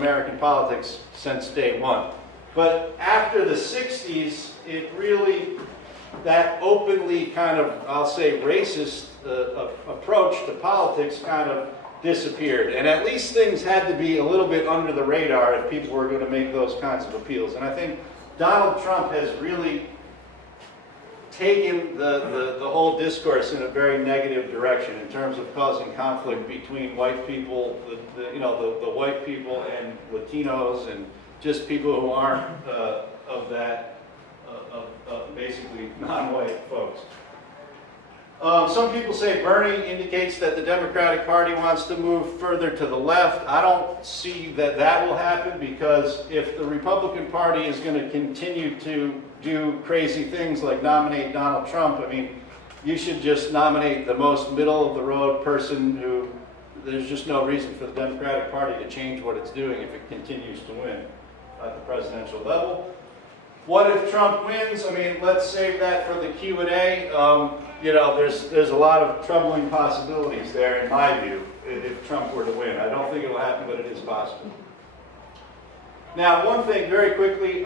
American politics since day one. But after the 60s, it really, that openly kind of, I'll say, racist approach to politics kind of disappeared. And at least things had to be a little bit under the radar if people were going to make those kinds of appeals. And I think Donald Trump has really taken the whole discourse in a very negative direction in terms of causing conflict between white people, the white people and Latinos and just people who aren't of that, basically non-white folks. Some people say Bernie indicates that the Democratic Party wants to move further to the left. I don't see that that will happen, because if the Republican Party is going to continue to do crazy things like nominate Donald Trump, I mean, you should just nominate the most middle-of-the-road person who, there's just no reason for the Democratic Party to change what it's doing if it continues to win at the presidential level. What if Trump wins? I mean, let's save that for the Q&A. There's a lot of troubling possibilities there, in my view, if Trump were to win. I don't think it will happen, but it is possible. Now, one thing very quickly,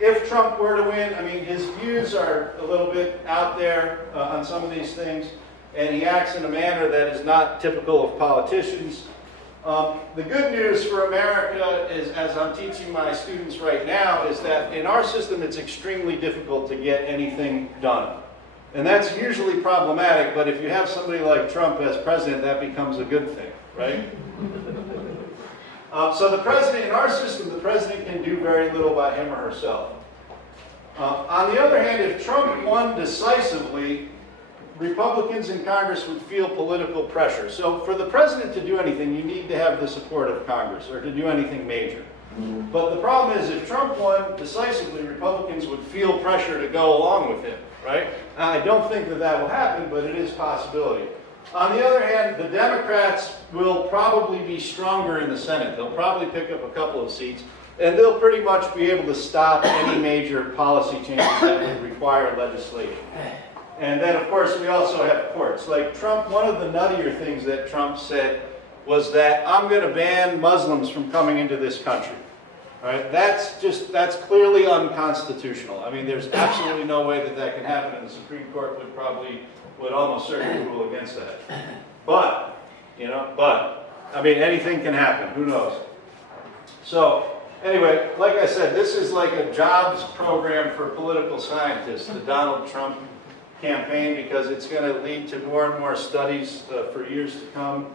if Trump were to win, I mean, his views are a little bit out there on some of these things, and he acts in a manner that is not typical of politicians. The good news for America is, as I'm teaching my students right now, is that in our system it's extremely difficult to get anything done. And that's usually problematic, but if you have somebody like Trump as president, that becomes a good thing, right? So the president, in our system, the president can do very little by him or herself. On the other hand, if Trump won decisively, Republicans in Congress would feel political pressure. So for the president to do anything, you need to have the support of Congress, or to do anything major. But the problem is, if Trump won decisively, Republicans would feel pressure to go along with him, right? I don't think that that will happen, but it is a possibility. On the other hand, the Democrats will probably be stronger in the Senate. They'll probably pick up a couple of seats, and they'll pretty much be able to stop any major policy changes that would require legislation. And then, of course, we also have courts. Like Trump, one of the nuttier things that Trump said was that I'm going to ban Muslims from coming into this country. Right? That's clearly unconstitutional. I mean, there's absolutely no way that that can happen, and the Supreme Court would almost certainly rule against that. But, I mean, anything can happen. Who knows? So, anyway, like I said, this is like a jobs program for political scientists, the Donald Trump campaign, because it's going to lead to more and more studies for years to come.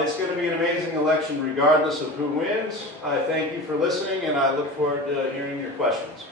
It's going to be an amazing election regardless of who wins. I thank you for listening, and I look forward to hearing your questions.